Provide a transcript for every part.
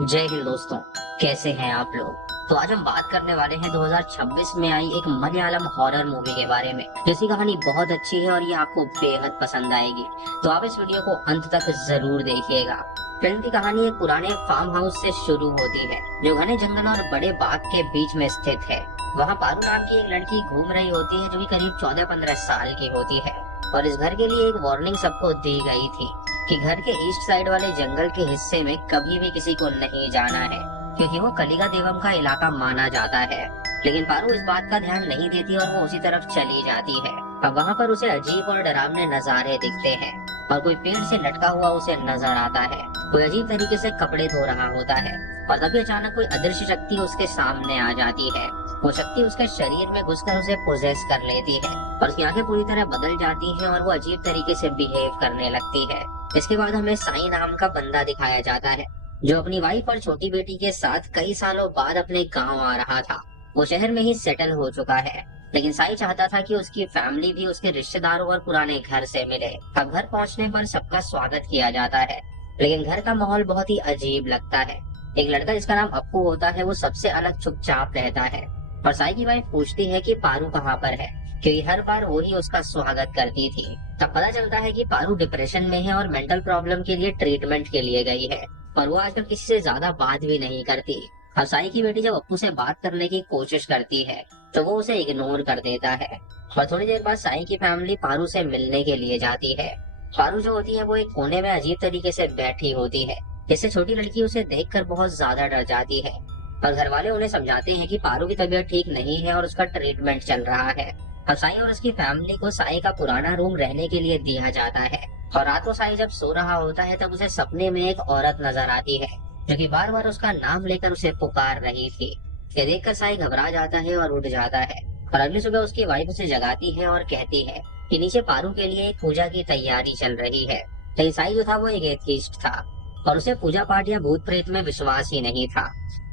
जय हिंद दोस्तों। कैसे हैं आप लोग। तो आज हम बात करने वाले हैं 2026 में आई एक मलयालम हॉरर मूवी के बारे में, जिसकी कहानी बहुत अच्छी है और ये आपको बेहद पसंद आएगी। तो आप इस वीडियो को अंत तक जरूर देखिएगा। फिल्म की कहानी एक पुराने फार्म हाउस से शुरू होती है, जो घने जंगल और बड़े बाग के बीच में स्थित है। वहाँ पारू नाम की एक लड़की घूम रही होती है, जो कि करीब 14-15 साल की होती है। और इस घर के लिए एक वार्निंग सबको दी गई थी कि घर के ईस्ट साइड वाले जंगल के हिस्से में कभी भी किसी को नहीं जाना है, क्योंकि वो कलिका देवम का इलाका माना जाता है। लेकिन पारू इस बात का ध्यान नहीं देती और वो उसी तरफ चली जाती है। अब वहाँ पर उसे अजीब और डरावने नजारे दिखते हैं और कोई पेड़ से लटका हुआ उसे नजर आता है। कोई अजीब तरीके से कपड़े धो रहा होता है और तभी अचानक कोई अदृश्य शक्ति उसके सामने आ जाती है। वो शक्ति उसके शरीर में घुसकर उसे पोजेस कर लेती है और उसकी आंखें पूरी तरह बदल जाती हैं और वो अजीब तरीके से बिहेव करने लगती है। इसके बाद हमें साई नाम का बंदा दिखाया जाता है, जो अपनी वाइफ और छोटी बेटी के साथ कई सालों बाद अपने गांव आ रहा था। वो शहर में ही सेटल हो चुका है, लेकिन साई चाहता था कि उसकी फैमिली भी उसके रिश्तेदारों और पुराने घर से मिले। अब घर पहुंचने पर सबका स्वागत किया जाता है, लेकिन घर का माहौल बहुत ही अजीब लगता है। एक लड़का जिसका नाम अप्पू होता है, वो सबसे अलग चुपचाप रहता है और साई की वाइफ पूछती है कि पारू कहाँ पर है, क्योंकि हर बार वो ही उसका स्वागत करती थी। तब पता चलता है कि पारू डिप्रेशन में है और मेंटल प्रॉब्लम के लिए ट्रीटमेंट के लिए गई है, पर वो आजकल किसी से ज्यादा बात भी नहीं करती। अब साई की बेटी जब अप्पू से बात करने की कोशिश करती है, तो वो उसे इग्नोर कर देता है। और थोड़ी देर बाद साई की फैमिली पारू से मिलने के लिए जाती है। पारू जो होती है वो एक कोने में अजीब तरीके से बैठी होती है, जिससे छोटी लड़की उसे देखकर बहुत ज्यादा डर जाती है। और घर वाले उन्हें समझाते हैं कि पारू की तबीयत ठीक नहीं है और उसका ट्रीटमेंट चल रहा है। अब साई और उसकी फैमिली को साई का पुराना रूम रहने के लिए दिया जाता है। और रात को साई जब सो रहा होता है, तब उसे सपने में एक औरत नजर आती है, जो कि बार बार उसका नाम लेकर उसे पुकार रही थी। ये देखकर साई घबरा जाता है और उठ जाता है। और अगली सुबह उसकी वाइफ उसे जगाती है और कहती है कि नीचे पारू के लिए एक पूजा की तैयारी चल रही है। लेकिन साई जो था वो एक एथीस्ट था और उसे पूजा पाठ या भूत प्रेत में विश्वास ही नहीं था।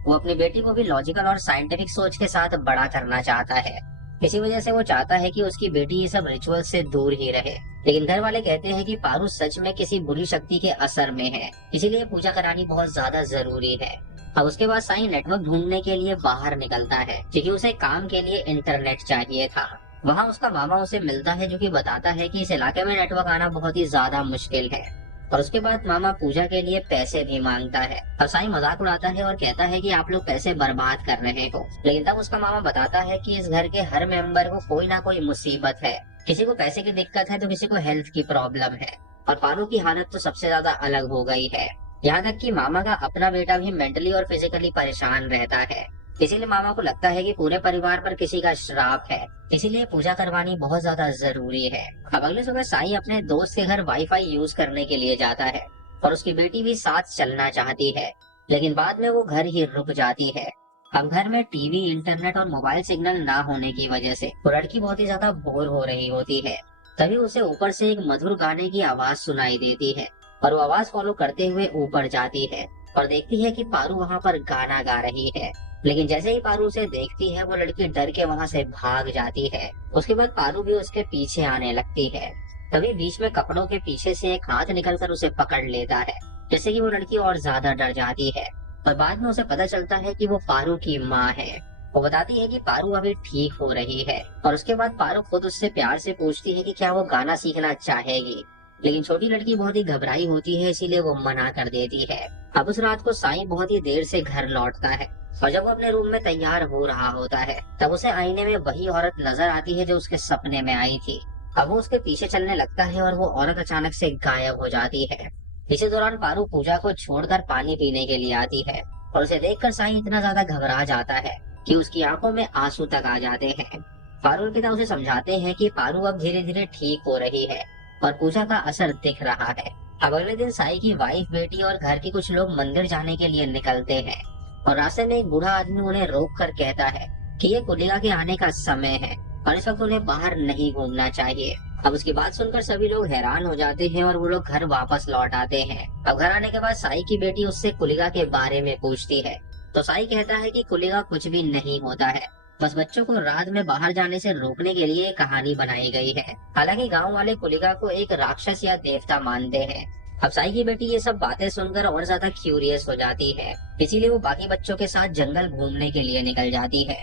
वो अपनी बेटी को भी लॉजिकल और साइंटिफिक सोच के साथ बड़ा करना चाहता है। इसी वजह से वो चाहता है कि उसकी बेटी ये सब रिचुअल से दूर ही रहे। लेकिन घर वाले कहते हैं कि पारू सच में किसी बुरी शक्ति के असर में है, इसीलिए पूजा करानी बहुत ज्यादा जरूरी है। अब उसके बाद साई नेटवर्क ढूंढने के लिए बाहर निकलता है, क्योंकि उसे काम के लिए इंटरनेट चाहिए था। वहाँ उसका मामा उसे मिलता है, जो कि बताता है कि इस इलाके में नेटवर्क आना बहुत ही ज्यादा मुश्किल है। और उसके बाद मामा पूजा के लिए पैसे भी मांगता है। और साई मजाक उड़ाता है और कहता है कि आप लोग पैसे बर्बाद कर रहे हो। लेकिन तब उसका मामा बताता है कि इस घर के हर मेंबर को कोई ना कोई मुसीबत है। किसी को पैसे की दिक्कत है तो किसी को हेल्थ की प्रॉब्लम है, और पारू की हालत तो सबसे ज्यादा अलग हो गई है। यहाँ तक कि मामा का अपना बेटा भी मेंटली और फिजिकली परेशान रहता है। इसीलिए मामा को लगता है कि पूरे परिवार पर किसी का श्राप है, इसीलिए पूजा करवानी बहुत ज्यादा जरूरी है। अब अगले सुबह साई अपने दोस्त के घर वाईफाई यूज करने के लिए जाता है और उसकी बेटी भी साथ चलना चाहती है, लेकिन बाद में वो घर ही रुक जाती है। अब घर में टीवी, इंटरनेट और मोबाइल सिग्नल ना होने की वजह से वो लड़की बहुत ही ज्यादा बोर हो रही होती है। तभी उसे ऊपर से एक मधुर गाने की आवाज सुनाई देती है और वो आवाज फॉलो करते हुए ऊपर जाती है और देखती है कि पारू वहाँ पर गाना गा रही है। लेकिन जैसे ही पारू उसे देखती है, वो लड़की डर के वहाँ से भाग जाती है। उसके बाद पारू भी उसके पीछे आने लगती है। तभी बीच में कपड़ों के पीछे से एक हाथ निकलकर उसे पकड़ लेता है, जिससे कि वो लड़की और ज्यादा डर जाती है। और बाद में उसे पता चलता है कि वो पारू की माँ है। वो बताती है कि पारू अभी ठीक हो रही है। और उसके बाद पारू खुद उससे प्यार से पूछती है कि क्या वो गाना सीखना चाहेगी। लेकिन छोटी लड़की बहुत ही घबराई होती है, इसीलिए वो मना कर देती है। अब उस रात को साई बहुत ही देर से घर लौटता है और जब वो अपने रूम में तैयार हो रहा होता है, तब उसे आईने में वही औरत नजर आती है जो उसके सपने में आई थी। अब वो उसके पीछे चलने लगता है और वो औरत अचानक से गायब हो जाती है। इसी दौरान पारू पूजा को छोड़कर पानी पीने के लिए आती है और उसे देखकर साई इतना ज्यादा घबरा जाता है कि उसकी आंखों में आंसू तक आ जाते हैं। पारू के पिता उसे समझाते हैं कि पारू अब धीरे धीरे ठीक हो रही है और पूजा का असर दिख रहा है। अब अगले दिन साई की वाइफ, बेटी और घर के कुछ लोग मंदिर जाने के लिए निकलते हैं और रास्ते में एक बूढ़ा आदमी उन्हें रोक कर कहता है कि ये कुलिका के आने का समय है और इस वक्त उन्हें बाहर नहीं घूमना चाहिए। अब उसकी बात सुनकर सभी लोग हैरान हो जाते हैं और वो लोग घर वापस लौट आते हैं। अब घर आने के बाद साई की बेटी उससे कुलिका के बारे में पूछती है, तो साई कहता है कि कुलिका कुछ भी नहीं होता है, बस बच्चों को रात में बाहर जाने से रोकने के लिए एक कहानी बनाई गई है। हालांकि गांव वाले कुलिका को एक राक्षस या देवता मानते हैं अब साई की बेटी ये सब बातें सुनकर और ज्यादा क्यूरियस हो जाती है, इसीलिए वो बाकी बच्चों के साथ जंगल घूमने के लिए निकल जाती है।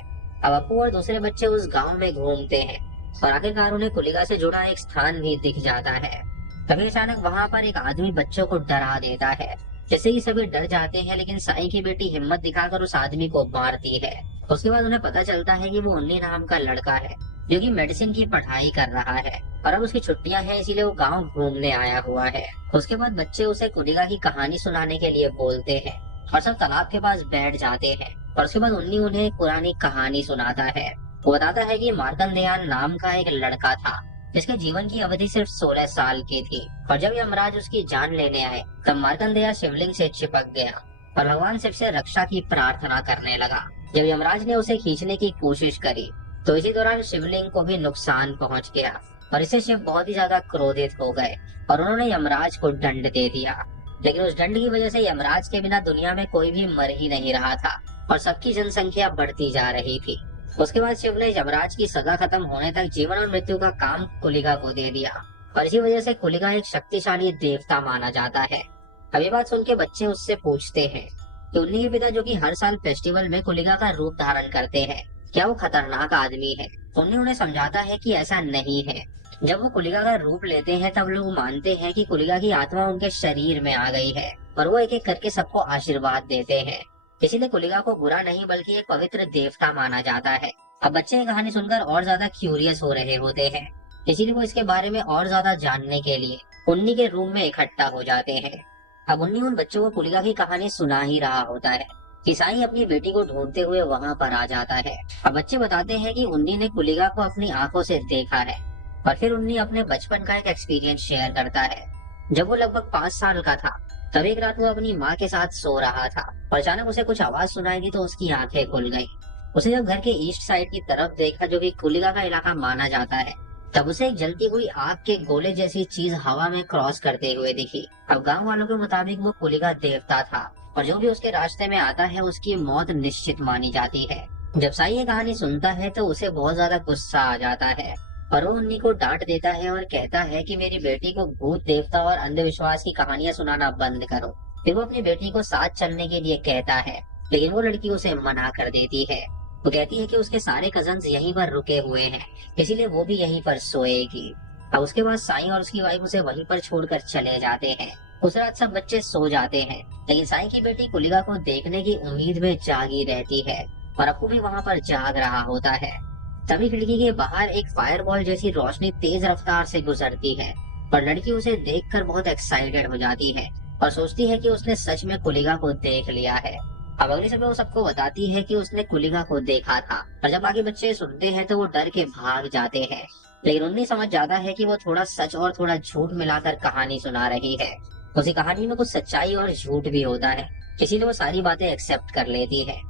अब अप्पू और दूसरे बच्चे उस गांव में घूमते हैं और आखिरकार उन्हें कुलिका से जुड़ा एक स्थान भी दिख जाता है। तभी अचानक वहां पर एक आदमी बच्चों को डरा देता है। जैसे ही सभी डर जाते हैं, लेकिन साई की बेटी हिम्मत दिखाकर उस आदमी को मारती है। उसके बाद उन्हें पता चलता है कि वो उन्नी नाम का लड़का है जो कि मेडिसिन की पढ़ाई कर रहा है और अब उसकी छुट्टियां हैं, इसीलिए वो गांव घूमने आया हुआ है। उसके बाद बच्चे उसे कुलिका की कहानी सुनाने के लिए बोलते हैं और सब तालाब के पास बैठ जाते हैं और उसके बाद उन्नी उन्हें एक पुरानी कहानी सुनाता है। वो बताता है कि मार्कंडेयन नाम का एक लड़का था जिसके जीवन की अवधि सिर्फ 16 साल की थी और जब यमराज उसकी जान लेने आए तब मार्कंडेय शिवलिंग से चिपक गया और भगवान शिव से रक्षा की प्रार्थना करने लगा। जब यमराज ने उसे खींचने की कोशिश करी तो इसी दौरान शिवलिंग को भी नुकसान पहुंच गया और इससे शिव बहुत ही ज्यादा क्रोधित हो गए और उन्होंने यमराज को दंड दे दिया। लेकिन उस दंड की वजह से यमराज के बिना दुनिया में कोई भी मर ही नहीं रहा था और सबकी जनसंख्या बढ़ती जा रही थी। उसके बाद शिव ने यमराज की सजा खत्म होने तक जीवन और मृत्यु का काम कुलिका को दे दिया और इसी वजह से कुलिका एक शक्तिशाली देवता माना जाता है। अभी बात सुन के बच्चे उससे पूछते हैं कि उन्हीं के पिता जो कि हर साल फेस्टिवल में कुलिका का रूप धारण करते हैं, क्या वो खतरनाक आदमी है। उन्हीं उन्हें समझाता है कि ऐसा नहीं है। जब वो कुलिका का रूप लेते हैं तब लोग मानते हैं कि कुलिका की आत्मा उनके शरीर में आ गई है और वो एक एक करके सबको आशीर्वाद देते हैं। इसीलिए कुलिका को बुरा नहीं बल्कि एक पवित्र देवता माना जाता है। अब बच्चे ये कहानी सुनकर और ज्यादा क्यूरियस हो रहे होते हैं, इसीलिए वो इसके बारे में और ज्यादा जानने के लिए उन्नी के रूम में इकट्ठा हो जाते हैं। अब उन्नी उन बच्चों को कुलिका की कहानी सुना ही रहा होता है कि साई अपनी बेटी को ढूंढते हुए वहां पर आ जाता है। अब बच्चे बताते हैं कि उन्नी ने कुलिका को अपनी आंखों से देखा है और फिर उन्नी अपने बचपन का एक एक्सपीरियंस शेयर करता है। जब वो लगभग 5 साल का था तब एक रात वो अपनी माँ के साथ सो रहा था और अचानक उसे कुछ आवाज सुनाई दी तो उसकी आंखें खुल गई। उसे जब घर के ईस्ट साइड की तरफ देखा जो कि कुलिका का इलाका माना जाता है, तब उसे एक जलती हुई आग के गोले जैसी चीज हवा में क्रॉस करते हुए दिखी। अब गांव वालों के मुताबिक वो कुलिका देवता था और जो भी उसके रास्ते में आता है उसकी मौत निश्चित मानी जाती है। जब साई ये कहानी सुनता है तो उसे बहुत ज्यादा गुस्सा आ जाता है और वो उन्नी को डांट देता है और कहता है कि मेरी बेटी को भूत देवता और अंधविश्वास की कहानियां सुनाना बंद करो। फिर वो अपनी बेटी को साथ चलने के लिए कहता है, लेकिन वो लड़की उसे मना कर देती है। वो कहती है कि उसके सारे कजन्स यहीं पर रुके हुए हैं, इसीलिए वो भी यहीं पर सोएगी। अब उसके बाद साई और उसकी वाइफ उसे वहीं पर छोड़कर चले जाते हैं। उस रात सब बच्चे सो जाते हैं, लेकिन साई की बेटी कुलिका को देखने की उम्मीद में जागी रहती है और अप्पू भी वहाँ पर जाग रहा होता है। तभी खिड़की के बाहर एक फायरबॉल जैसी रोशनी तेज रफ्तार से गुजरती है और लड़की उसे देखकर बहुत एक्साइटेड हो जाती है और सोचती है कि उसने सच में कुलिका को देख लिया है। अब अगली सुबह वो सबको बताती है कि उसने कुलिका को देखा था और जब बाकी बच्चे सुनते हैं तो वो डर के भाग जाते हैं, लेकिन उन्हें समझ जाता है कि वो थोड़ा सच और थोड़ा झूठ मिलाकर कहानी सुना रही है। उसी कहानी में कुछ सच्चाई और झूठ भी होता है, इसीलिए वो सारी बातें एक्सेप्ट कर लेती है।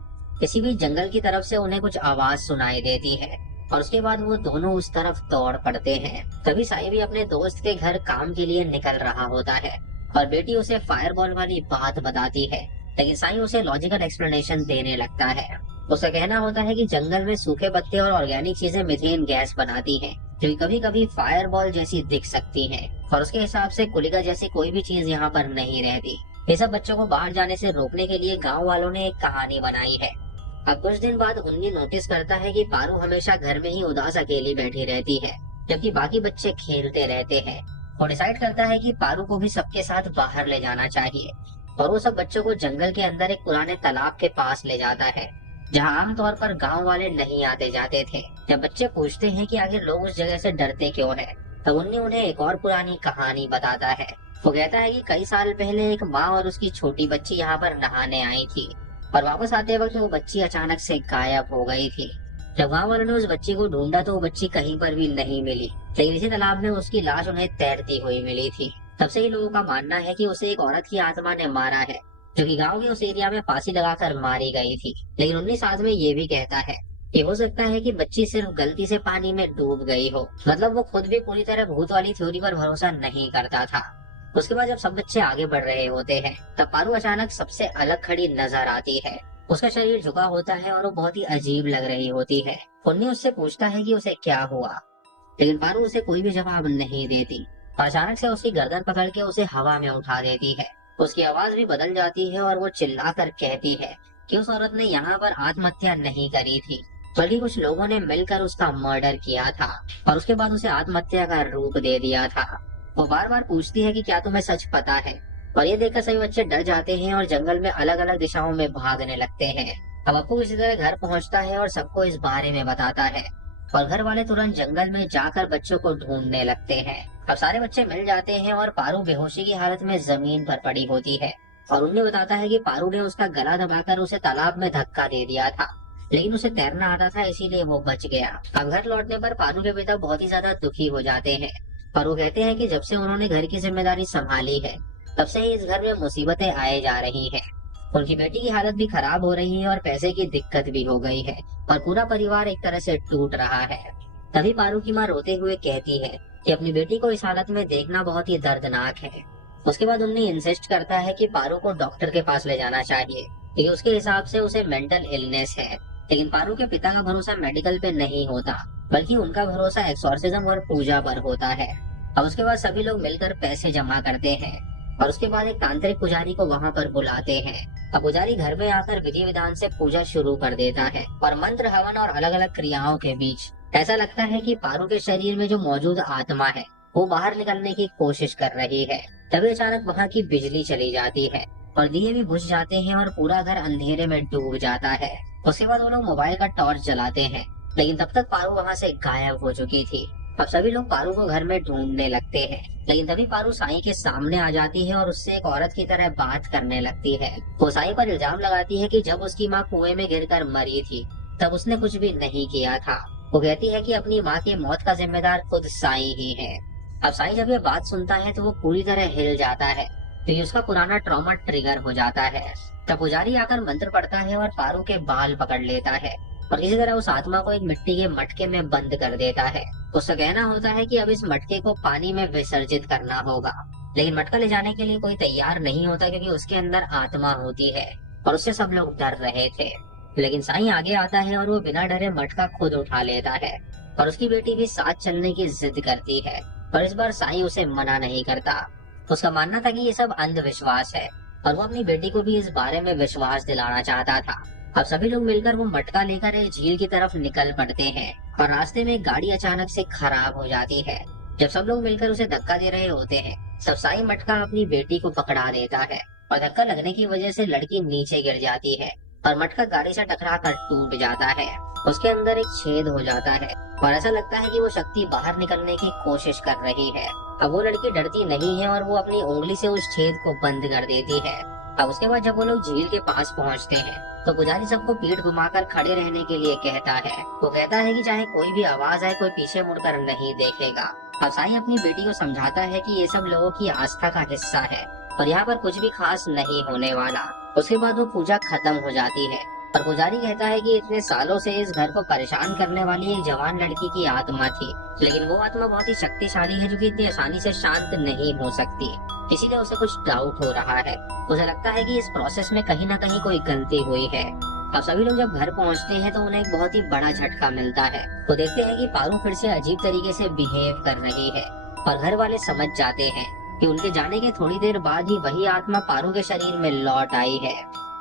किसी भी जंगल की तरफ से उन्हें कुछ आवाज सुनाई देती है और उसके बाद वो दोनों उस तरफ दौड़ पड़ते हैं। तभी साई भी अपने दोस्त के घर काम के लिए निकल रहा होता है और बेटी उसे फायरबॉल वाली बात बताती है, लेकिन साई उसे लॉजिकल एक्सप्लेनेशन देने लगता है। उसका कहना होता है कि जंगल में सूखे पत्ते और ऑर्गेनिक चीजें मिथेन गैस बनाती हैं, जो कभी कभी फायरबॉल जैसी दिख सकती हैं और उसके हिसाब से कुलिका जैसी कोई भी चीज यहाँ पर नहीं रहती। ये सब बच्चों को बाहर जाने से रोकने के लिए गाँव वालों ने एक कहानी बनाई है। अब कुछ दिन बाद उन्नी नोटिस करता है कि पारू हमेशा घर में ही उदास अकेली बैठी रहती है, जबकि बाकी बच्चे खेलते रहते हैं। और डिसाइड करता है कि पारू को भी सबके साथ बाहर ले जाना चाहिए और वो सब बच्चों को जंगल के अंदर एक पुराने तालाब के पास ले जाता है, जहाँ आमतौर पर गांव वाले नहीं आते जाते थे। जब बच्चे पूछते हैं कि आखिर लोग उस जगह से डरते क्यों हैं, तब उन्नी उन्हें एक और पुरानी कहानी बताता है। वो कहता है कि कई साल पहले एक माँ और उसकी छोटी बच्ची यहाँ पर नहाने आई थी और वापस आते वक्त वो बच्ची अचानक से गायब हो गई थी। जब गाँव वालों ने उस बच्ची को ढूंढा तो वो बच्ची कहीं पर भी नहीं मिली, लेकिन इसी तालाब में उसकी लाश उन्हें तैरती हुई मिली थी। तब से ही लोगों का मानना है कि उसे एक औरत की आत्मा ने मारा है, जो कि गांव के उस एरिया में फांसी लगाकर मारी गई थी। लेकिन उन्नीस साथ में ये भी कहता है कि हो सकता है कि बच्ची सिर्फ गलती से पानी में डूब गई हो, मतलब वो खुद भी पूरी तरह भूत वाली थ्योरी पर भरोसा नहीं करता था। उसके बाद जब सब बच्चे आगे बढ़ रहे होते हैं तब पारू अचानक सबसे अलग खड़ी नजर आती है। उसका शरीर झुका होता है और वो बहुत ही अजीब लग रही होती है। उन्नी उससे पूछता है कि उसे क्या हुआ, लेकिन पारू उसे कोई भी जवाब नहीं देती। और अचानक से उसकी गर्दन पकड़ के उसे हवा में उठा देती है। उसकी आवाज भी बदल जाती है और वो चिल्लाकर कहती है कि उस औरत ने यहाँ पर आत्महत्या नहीं करी थी, बल्कि कुछ लोगों ने मिलकर उसका मर्डर किया था और उसके बाद उसे आत्महत्या का रूप दे दिया था। वो बार बार पूछती है कि क्या तुम्हें सच पता है, और ये देखकर सभी बच्चे डर जाते हैं और जंगल में अलग अलग दिशाओं में भागने लगते हैं। अब अप्पू किसी तरह घर पहुंचता है और सबको इस बारे में बताता है, और घर वाले तुरंत जंगल में जाकर बच्चों को ढूंढने लगते हैं। अब सारे बच्चे मिल जाते हैं और पारू बेहोशी की हालत में जमीन पर पड़ी होती है, और उन्हें बताता है कि पारू ने उसका गला दबाकर उसे तालाब में धक्का दे दिया था, लेकिन उसे तैरना आता था इसीलिए वो बच गया। अब घर लौटने पर पारू के पिता बहुत ही ज्यादा दुखी हो जाते हैं, और वो कहते हैं कि जब से उन्होंने घर की जिम्मेदारी संभाली है, तब से ही इस घर में मुसीबतें आए जा रही हैं। उनकी बेटी की हालत भी खराब हो रही है और पैसे की दिक्कत भी हो गई है, और पूरा परिवार एक तरह से टूट रहा है। तभी पारू की माँ रोते हुए कहती है कि अपनी बेटी को इस हालत में देखना बहुत ही दर्दनाक है। उसके बाद उन्हें इंसिस्ट करता है कि पारू को डॉक्टर के पास ले जाना चाहिए, क्योंकि उसके हिसाब से उसे मेंटल इलनेस है। लेकिन पारू के पिता का भरोसा मेडिकल पे नहीं होता, बल्कि उनका भरोसा एक्सोर्सिज्म और पूजा पर होता है। अब उसके बाद सभी लोग मिलकर पैसे जमा करते हैं, और उसके बाद एक तांत्रिक पुजारी को वहाँ पर बुलाते हैं। अब पुजारी घर में आकर विधि विधान से पूजा शुरू कर देता है, और मंत्र हवन और अलग अलग क्रियाओं के बीच ऐसा लगता है कि पारू के शरीर में जो मौजूद आत्मा है वो बाहर निकलने की कोशिश कर रही है। तभी अचानक वहाँ की बिजली चली जाती है और दिए भी बुझ जाते हैं और पूरा घर अंधेरे में डूब जाता है। उसके बाद वो लोग मोबाइल का टॉर्च जलाते हैं, लेकिन तब तक पारू वहाँ से गायब हो चुकी थी। अब सभी लोग पारू को घर में ढूंढने लगते हैं, लेकिन तभी पारू साईं के सामने आ जाती है और उससे एक औरत की तरह बात करने लगती है। वो साईं पर इल्जाम लगाती है कि जब उसकी माँ कुएं में गिरकर मरी थी तब उसने कुछ भी नहीं किया था। वो कहती है कि अपनी माँ की मौत का जिम्मेदार खुद साईं ही है। अब साईं जब ये बात सुनता है तो वो पूरी तरह हिल जाता है, क्योंकि उसका पुराना ट्रॉमा ट्रिगर हो जाता है। तब पुजारी आकर मंत्र पढ़ता है और पारू के बाल पकड़ लेता है और किसी तरह उस आत्मा को एक मिट्टी के मटके में बंद कर देता है। उसका कहना होता है कि अब इस मटके को पानी में विसर्जित करना होगा, लेकिन मटका ले जाने के लिए कोई तैयार नहीं होता, क्योंकि उसके अंदर आत्मा होती है और उससे सब लोग डर रहे थे। लेकिन साईं आगे आता है और वो बिना डरे मटका खुद उठा लेता है, और उसकी बेटी भी साथ चलने की जिद करती है, पर इस बार साईं उसे मना नहीं करता। उसका मानना था कि ये सब अंधविश्वास है, और वो अपनी बेटी को भी इस बारे में विश्वास दिलाना चाहता था। अब सभी लोग मिलकर वो मटका लेकर एक झील की तरफ निकल पड़ते हैं, और रास्ते में एक गाड़ी अचानक से खराब हो जाती है। जब सब लोग मिलकर उसे धक्का दे रहे होते हैं, तब साईं मटका अपनी बेटी को पकड़ा देता है, और धक्का लगने की वजह से लड़की नीचे गिर जाती है और मटका गाड़ी से टकरा कर टूट जाता है। उसके अंदर एक छेद हो जाता है और ऐसा लगता है कि वो शक्ति बाहर निकलने की कोशिश कर रही है। अब वो लड़की डरती नहीं है और वो अपनी उंगली से उस छेद को बंद कर देती है। अब उसके बाद जब वो लोग झील के पास पहुंचते हैं तो पुजारी सबको पीठ घुमाकर खड़े रहने के लिए कहता है। वो कहता है कि चाहे कोई भी आवाज आए कोई पीछे मुड़कर नहीं देखेगा। अब साईं अपनी बेटी को समझाता है कि ये सब लोगों की आस्था का हिस्सा है और यहाँ पर कुछ भी खास नहीं होने वाला। उसके बाद वो पूजा खत्म हो जाती है और पुजारी कहता है कि इतने सालों से इस घर को परेशान करने वाली एक जवान लड़की की आत्मा थी, लेकिन वो आत्मा बहुत ही शक्तिशाली है जो कि इतनी आसानी से शांत नहीं हो सकती, इसीलिए उसे कुछ डाउट हो रहा है। उसे लगता है कि इस प्रोसेस में कहीं ना कहीं कोई गलती हुई है। अब सभी लोग जब घर पहुंचते हैं तो उन्हें एक बहुत ही बड़ा झटका मिलता है। वो देखते हैं कि पारू फिर से अजीब तरीके से बिहेव कर रही है और घर वाले समझ जाते हैं कि उनके जाने के थोड़ी देर बाद ही वही आत्मा पारू के शरीर में लौट आई है।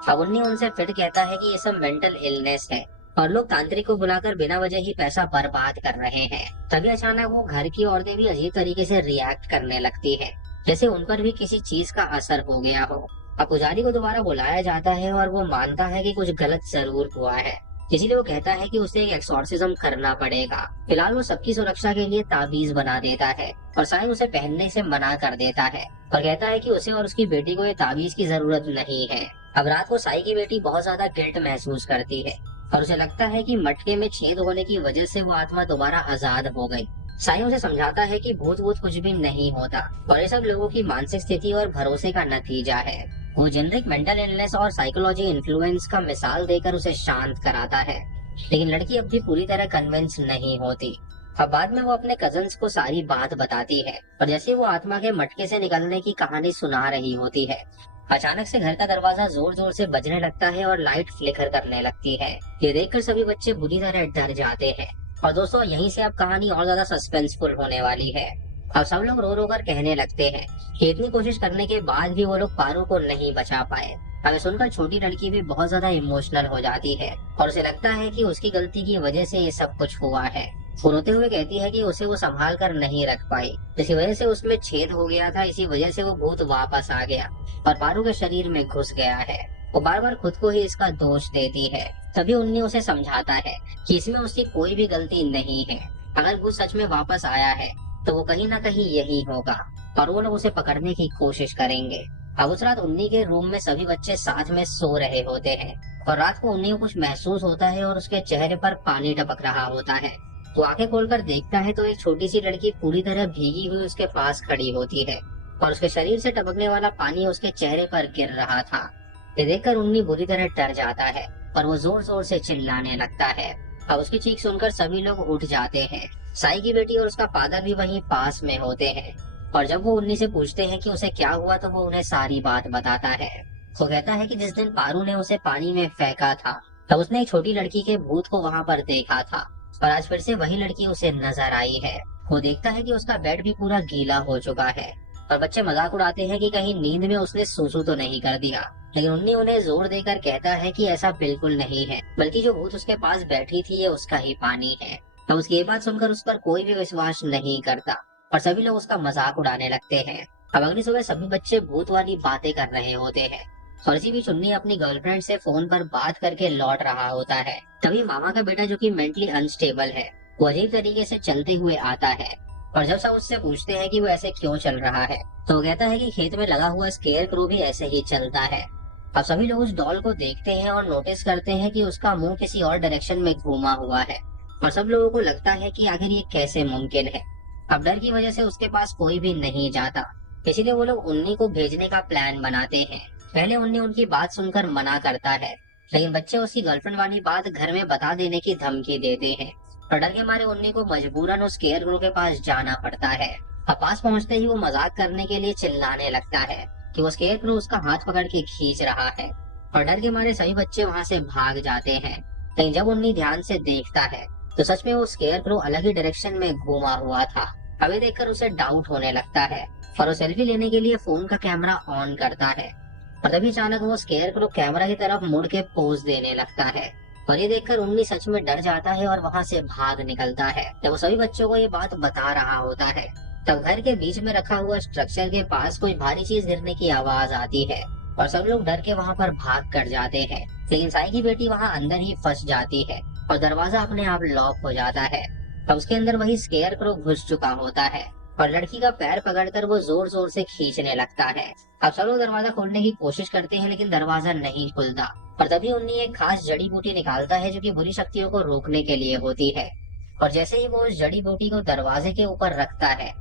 अब उन्हें उनसे फिर कहता है कि ये सब मेंटल इलनेस है और लोग तांत्रिक को बुलाकर बिना वजह ही पैसा बर्बाद कर रहे हैं। तभी अचानक वो घर की औरतें भी अजीब तरीके से रिएक्ट करने लगती है, जैसे उन पर भी किसी चीज का असर हो गया हो। अब पुजारी को दोबारा बुलाया जाता है और वो मानता है कि कुछ गलत जरूर हुआ है, इसीलिए वो कहता है कि उसे एक एक्सोर्सिज्म करना पड़ेगा। फिलहाल वो सबकी सुरक्षा के लिए ताबीज बना देता है और साईं उसे पहनने से मना कर देता है और कहता है कि उसे और उसकी बेटी को ये ताबीज की जरूरत नहीं है। अब रात को साईं की बेटी बहुत ज्यादा गिल्ट महसूस करती है और उसे लगता है कि मटके में छेद होने की वजह से वो आत्मा दोबारा आजाद हो गई। साईं उसे समझाता है कि भूत वूत कुछ भी नहीं होता और ये सब लोगों की मानसिक स्थिति और भरोसे का नतीजा है। वो जेनरिक मेंटल इलनेस और साइकोलॉजी इन्फ्लुएंस का मिसाल देकर उसे शांत कराता है, लेकिन लड़की अब भी पूरी तरह कन्विंस नहीं होती। अब बाद में वो अपने कजन्स को सारी बात बताती है और जैसे वो आत्मा के मटके से निकलने की कहानी सुना रही होती है, अचानक से घर का दरवाजा जोर जोर से बजने लगता है और लाइट फ्लिकर करने लगती है। ये देखकर सभी बच्चे बुरी तरह डर जाते हैं। और दोस्तों, यहीं से अब कहानी और ज्यादा सस्पेंसफुल होने वाली है। अब सब लोग रो रो कर कहने लगते हैं कि इतनी कोशिश करने के बाद भी वो लोग पारू को नहीं बचा पाए। अब ये सुनकर छोटी लड़की भी बहुत ज्यादा इमोशनल हो जाती है और उसे लगता है कि उसकी गलती की वजह से ये सब कुछ हुआ है। वो रोते हुए कहती है कि उसे वो संभाल कर नहीं रख पाई, इसी वजह से उसमें छेद हो गया था, इसी वजह से वो भूत वापस आ गया और पारू के शरीर में घुस गया है। वो बार बार खुद को ही इसका दोष देती है। तभी उन्नी उसे समझाता है कि इसमें उसकी कोई भी गलती नहीं है। अगर भूत सच में वापस आया है तो वो कहीं ना कहीं यही होगा और वो लोग उसे पकड़ने की कोशिश करेंगे। अब उस रात उन्नी के रूम में सभी बच्चे साथ में सो रहे होते हैं और रात को उन्नी को कुछ महसूस होता है और उसके चेहरे पर पानी टपक रहा होता है। तो आंखें खोलकर देखता है तो एक छोटी सी लड़की पूरी तरह भीगी हुई उसके पास खड़ी होती है और उसके शरीर से टपकने वाला पानी उसके चेहरे पर गिर रहा था। ये देखकर उन्नी बुरी तरह डर जाता है और वो जोर जोर से चिल्लाने लगता है। अब उसकी चीख सुनकर सभी लोग उठ जाते हैं। साई की बेटी और उसका फादर भी वहीं पास में होते हैं और जब वो उन्नी से पूछते हैं कि उसे क्या हुआ तो वो उन्हें सारी बात बताता है। वो कहता है कि जिस दिन पारू ने उसे पानी में फेंका था तब उसने एक छोटी लड़की के भूत को वहां पर देखा था और आज फिर से वही लड़की उसे नजर आई है। वो देखता है कि उसका बेड भी पूरा गीला हो चुका है और बच्चे मजाक उड़ाते हैं कि कहीं नींद में उसने सूसू तो नहीं कर दिया, लेकिन उन्नी उन्हें जोर देकर कहता है कि ऐसा बिल्कुल नहीं है, बल्कि जो भूत उसके पास बैठी थी ये उसका ही पानी है। तब उसकी ये बात सुनकर उस पर कोई भी विश्वास नहीं करता और सभी लोग उसका मजाक उड़ाने लगते हैं। अब अगली सुबह सभी बच्चे भूत वाली बातें कर रहे होते हैं और इसी बीच उन्नी अपनी गर्लफ्रेंड से फोन पर बात करके लौट रहा होता है। तभी मामा का बेटा जो कि मेंटली अनस्टेबल है वो अजीब तरीके से चलते हुए आता है और जब सब उससे पूछते हैं कि वो ऐसे क्यों चल रहा है तो वो कहता है कि खेत में लगा हुआ स्केयर क्रो भी ऐसे ही चलता है। अब सभी लोग उस डॉल को देखते हैं और नोटिस करते हैं कि उसका मुंह किसी और डायरेक्शन में घूमा हुआ है और सब लोगों को लगता है कि आखिर ये कैसे मुमकिन है। अब डर की वजह से उसके पास कोई भी नहीं जाता, इसीलिए वो लोग उन्नी को भेजने का प्लान बनाते हैं। पहले उन्नी उनकी बात सुनकर मना करता है, लेकिन बच्चे उसकी गर्लफ्रेंड वाली बात घर में बता देने की धमकी देते हैं और डर के मारे उन्नी को मजबूरन उस स्केयरक्रो के पास जाना पड़ता है। अब पास पहुंचते ही वो मजाक करने के लिए चिल्लाने लगता है कि वो स्केयरक्रो उसका हाथ पकड़ के खींच रहा है और डर के मारे सभी बच्चे वहाँ से भाग जाते हैं। लेकिन जब उन्नी ध्यान से देखता है तो सच में वो स्केयरक्रो अलग ही डायरेक्शन में घूमा हुआ था। अभी देखकर उसे डाउट होने लगता है और वो सेल्फी लेने के लिए फोन का कैमरा ऑन करता है और तभी अचानक वो स्केयरक्रो कैमरा की तरफ मुड़ के पोज देने लगता है और ये देखकर उन्नी सच में डर जाता है और वहाँ से भाग निकलता है। जब वो सभी बच्चों को ये बात बता रहा होता है तब घर के बीच में रखा हुआ स्ट्रक्चर के पास कोई भारी चीज गिरने की आवाज आती है और सब लोग डर के वहाँ पर भाग कर जाते हैं। लेकिन साई की बेटी वहाँ अंदर ही फंस जाती है और दरवाजा अपने आप लॉक हो जाता है। अब उसके अंदर वही स्केयरक्रो घुस चुका होता है और लड़की का पैर पकड़कर वो जोर जोर से खींचने लगता है। अब सब लोग दरवाजा खोलने की कोशिश करते हैं लेकिन दरवाजा नहीं खुलता और तभी उन्नी एक खास जड़ी बूटी निकालता है जो कि बुरी शक्तियों को रोकने के लिए होती है और जैसे ही वो उस जड़ी बूटी को दरवाजे के ऊपर रखता है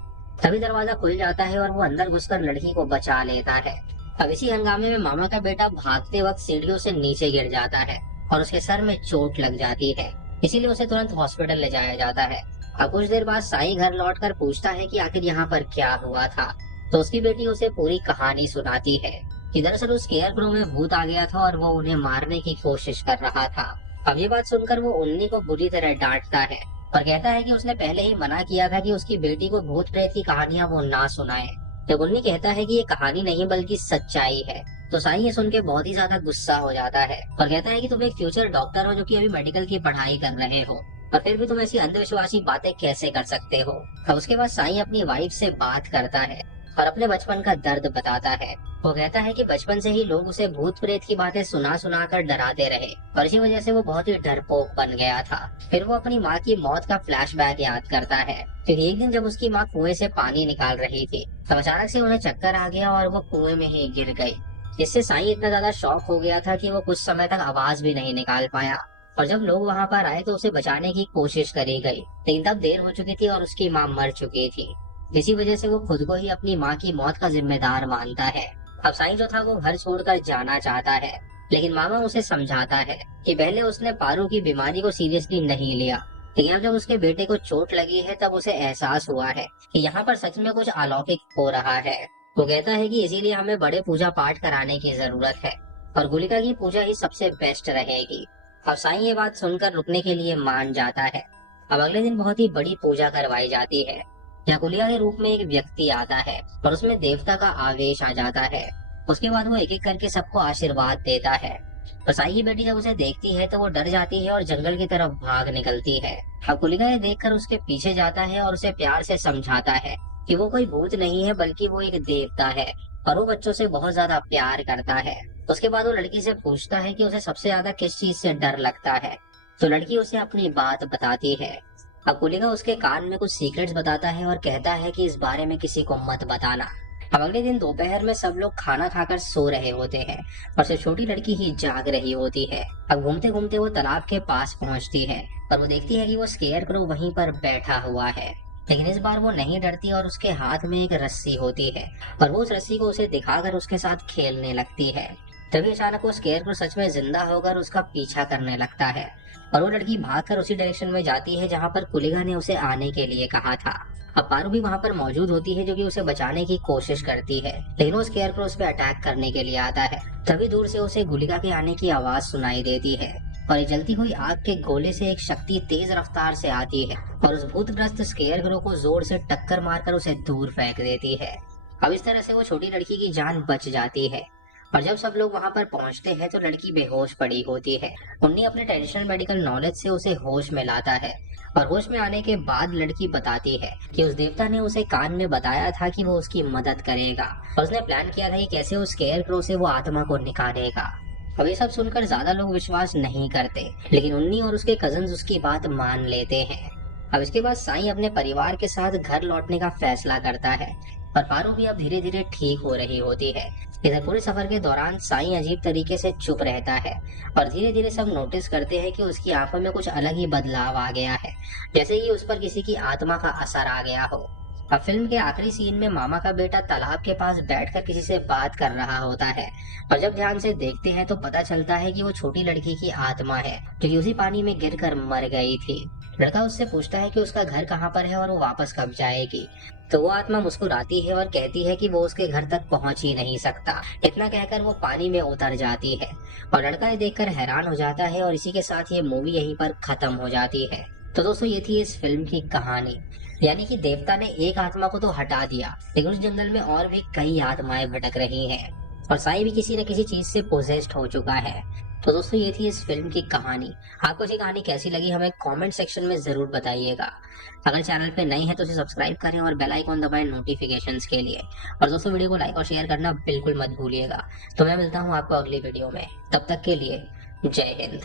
तभी दरवाजा खुल जाता है और वो अंदर घुसकर लड़की को बचा लेता है। अब इसी हंगामे में मामा का बेटा भागते वक्त सीढ़ियों से नीचे गिर जाता है और उसके सर में चोट लग जाती है, इसीलिए उसे तुरंत हॉस्पिटल ले जाया जाता है। अब कुछ देर बाद साई घर लौटकर पूछता है कि आखिर यहाँ पर क्या हुआ था तो उसकी बेटी उसे पूरी कहानी सुनाती है कि दरअसल उस स्केयरक्रो में भूत आ गया था और वो उन्हें मारने की कोशिश कर रहा था। अब ये बात सुनकर वो उन्नी को बुरी तरह डांटता है और कहता है कि उसने पहले ही मना किया था कि उसकी बेटी को भूत प्रेत की कहानियां वो ना सुनाए। जब उन्नी कहता है कि ये कहानी नहीं बल्कि सच्चाई है तो साई ये सुन के बहुत ही ज्यादा गुस्सा हो जाता है और कहता है कि तुम एक फ्यूचर डॉक्टर हो जो कि अभी मेडिकल की पढ़ाई कर रहे हो और फिर भी तुम ऐसी अंधविश्वासी बातें कैसे कर सकते हो। अब उसके बाद साई अपनी वाइफ से बात करता है और अपने बचपन का दर्द बताता है। वो कहता है कि बचपन से ही लोग उसे भूत प्रेत की बातें सुना सुना कर डराते रहे और इसी वजह से वो बहुत ही डरपोक बन गया था। फिर वो अपनी माँ की मौत का फ्लैशबैक याद करता है क्योंकि एक दिन जब उसकी माँ कुएं से पानी निकाल रही थी तब अचानक से उन्हें चक्कर आ गया और वो कुएं में ही गिर गई। इससे साई इतना ज्यादा शॉक हो गया था कि वो कुछ समय तक आवाज भी नहीं निकाल पाया और जब लोग वहाँ पर आए तो उसे बचाने की कोशिश करी गई लेकिन तब देर हो चुकी थी और उसकी माँ मर चुकी थी। इसी वजह से वो खुद को ही अपनी माँ की मौत का जिम्मेदार मानता है। अब साई जो था वो घर छोड़कर जाना चाहता है लेकिन मामा उसे समझाता है कि पहले उसने पारू की बीमारी को सीरियसली नहीं लिया, लेकिन अब जब उसके बेटे को चोट लगी है तब उसे एहसास हुआ है कि यहाँ पर सच में कुछ अलौकिक हो रहा है। वो कहता है कि इसीलिए हमें बड़े पूजा पाठ कराने की जरूरत है और गुलिका की पूजा ही सबसे बेस्ट रहेगी। अब साई ये बात सुनकर रुकने के लिए मान जाता है। अब अगले दिन बहुत ही बड़ी पूजा करवाई जाती है याकुलिया के रूप में एक व्यक्ति आता है और उसमें देवता का आवेश आ जाता है। उसके बाद वो एक एक करके सबको आशीर्वाद देता है। तो साई की बेटी जब उसे देखती है तो वो डर जाती है और जंगल की तरफ भाग निकलती है। याकुलिया ये देखकर उसके पीछे जाता है और उसे प्यार से समझाता है कि वो कोई भूत नहीं है बल्कि वो एक देवता है और वो बच्चों से बहुत ज्यादा प्यार करता है। उसके बाद वो लड़की से पूछता है कि उसे सबसे ज्यादा किस चीज से डर लगता है। तो लड़की उसे अपनी बात बताती है। अब कुलिका उसके कान में कुछ सीक्रेट्स बताता है और कहता है कि इस बारे में किसी को मत बताना। अब अगले दिन दोपहर में सब लोग खाना खाकर सो रहे होते हैं और सिर्फ छोटी लड़की ही जाग रही होती है। अब घूमते घूमते वो तालाब के पास पहुंचती है और वो देखती है कि वो स्केयर क्रो वहीं पर बैठा हुआ है। लेकिन इस बार वो नहीं डरती और उसके हाथ में एक रस्सी होती है और वो उस रस्सी को उसे दिखाकर उसके साथ खेलने लगती है। तभी अचानक वो स्केयर क्रो सच में जिंदा होकर उसका पीछा करने लगता है और वो लड़की भागकर उसी डायरेक्शन में जाती है जहाँ पर कुलिगा ने उसे आने के लिए कहा था। अब पारू भी वहाँ पर मौजूद होती है जो कि उसे बचाने की कोशिश करती है, लेकिन वो स्केयर क्रो उस पर अटैक करने के लिए आता है। तभी दूर से उसे गुलिका के आने की आवाज सुनाई देती है और एक जलती हुई आग के गोले से एक शक्ति तेज रफ्तार से आती है और उस भूतग्रस्त स्केयर क्रो को जोर से टक्कर मारकर उसे दूर फेंक देती है। अब इस तरह से वो छोटी लड़की की जान बच जाती है और जब सब लोग वहां पर पहुंचते हैं तो लड़की बेहोश पड़ी होती है। उन्नी अपने ट्रेडिशनल मेडिकल नॉलेज से उसे होश में लाता है और होश में आने के बाद लड़की बताती है कि उस देवता ने उसे कान में बताया था कि वो उसकी मदद करेगा और उसने प्लान किया था कि कैसे उस स्केयर क्रो से वो आत्मा को निकालेगा। अब ये सब सुनकर ज्यादा लोग विश्वास नहीं करते, लेकिन उन्नी और उसके कजन्स उसकी बात मान लेते हैं। अब इसके बाद साईं अपने परिवार के साथ घर लौटने का फैसला करता है और पारू भी अब धीरे धीरे ठीक हो रही होती है। इधर पूरे सफर के दौरान साईं अजीब तरीके से चुप रहता है और धीरे धीरे सब नोटिस करते हैं कि उसकी आंखों में कुछ अलग ही बदलाव आ गया है, जैसे कि उस पर किसी की आत्मा का असर आ गया हो। अब फिल्म के आखिरी सीन में मामा का बेटा तालाब के पास बैठकर किसी से बात कर रहा होता है और जब ध्यान से देखते हैं तो पता चलता है कि वो छोटी लड़की की आत्मा है जो कि उसी पानी में गिरकर मर गई थी। लड़का उससे पूछता है कि उसका घर कहाँ पर है और वो वापस कब जाएगी। तो वो आत्मा मुस्कुराती है और कहती है कि वो उसके घर तक पहुंच ही नहीं सकता। इतना कहकर वो पानी में उतर जाती है और लड़का ये देखकर हैरान हो जाता है और इसी के साथ ये मूवी यहीं पर खत्म हो जाती है। तो दोस्तों ये थी इस फिल्म की कहानी। यानी कि देवता ने एक आत्मा को तो हटा दिया, लेकिन उस जंगल में और भी कई आत्माएं भटक रही हैं और साई भी किसी न किसी चीज से पोजेस्ड हो चुका है। तो दोस्तों ये थी इस फिल्म की कहानी। आपको ये कहानी कैसी लगी हमें कमेंट सेक्शन में जरूर बताइएगा। अगर चैनल पे नए हैं तो इसे सब्सक्राइब करें और बेल आइकॉन दबाएं नोटिफिकेशंस के लिए। और दोस्तों वीडियो को लाइक और शेयर करना बिल्कुल मत भूलिएगा। तो मैं मिलता हूँ आपको अगली वीडियो में, तब तक के लिए जय हिंद।